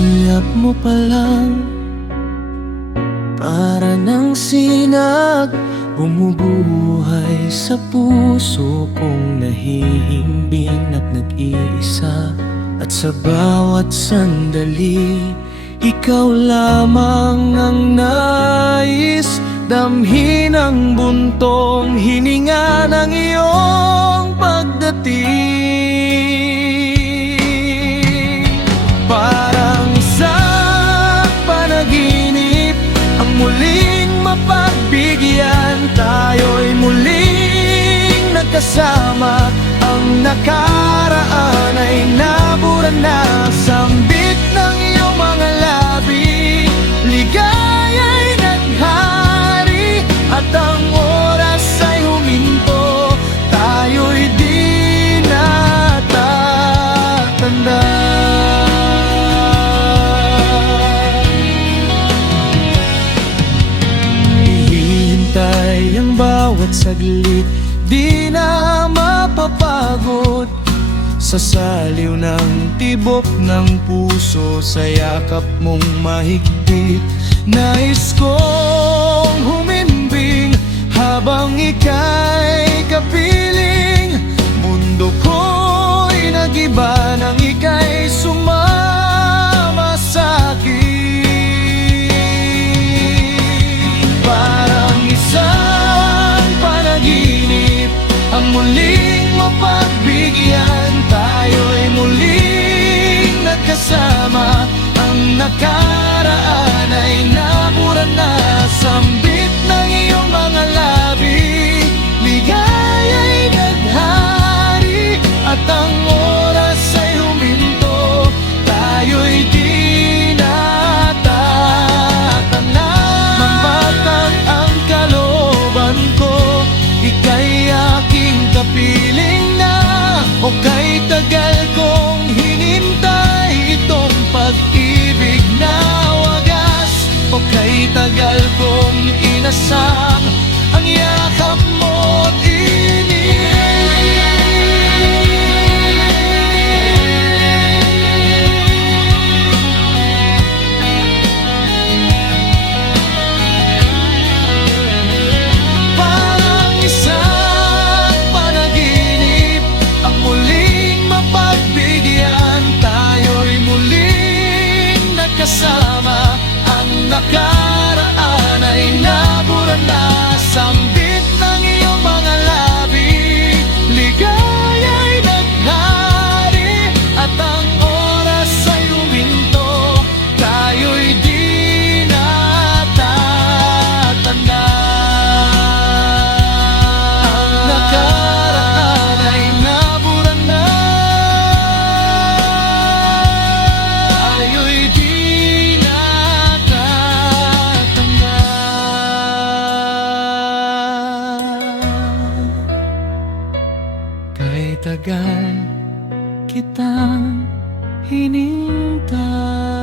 Sulyap mo pa lang, para ng sinag, bumubuhay sa puso kong nahihimbing at nag-iisa. At sa bawat sandali, ikaw lamang ang nais damhin ang buntong hininga ng iyong pagdating. Parang sa panaginip, ang muling mapagbigyan, tayo'y muling nagkasama. Ang nakaraan ay nabura na, sambit ng iyong mga labi. Ligaya'y naghari at ang oras ay huminto, tayo'y di natatanda. Hihintay ang bawat saglit, di na mapapagod. Sa saliw ng tibok ng puso, sa yakap mong mahigpit, nais kong humimbing habang ika'y kapiling. Mundo ko'y nag-iba nang ika'y sumama sa'kin. Parang isang panaginip, ang muling mapagbigyan, tayo'y muling nagkasama. Ang nakaraan ay nabura na, sambit ng iyong mga labi. Ligaya'y naghari at ang oras ay huminto, tayo'y di natatanda. Mambatag ang kalooban ko, ika'y aking kapiling na. O kay tagal kong hinintay itong pag-ibig na wagas, o kay tagal kong inasam ang yakap mo't inig. Parang isang panaginip, ang muling mapagbigyan, tayo'y muling nagkasama. Ang nakaraan ay nabura na, sambit ng iyong mga labi. Ligaya'y naghari at ang oras ay huminto, tayo'y di natatanda. Ang nakaraan ay nabura na, tayo'y di natatanda. Kay tagal kitang hinintay.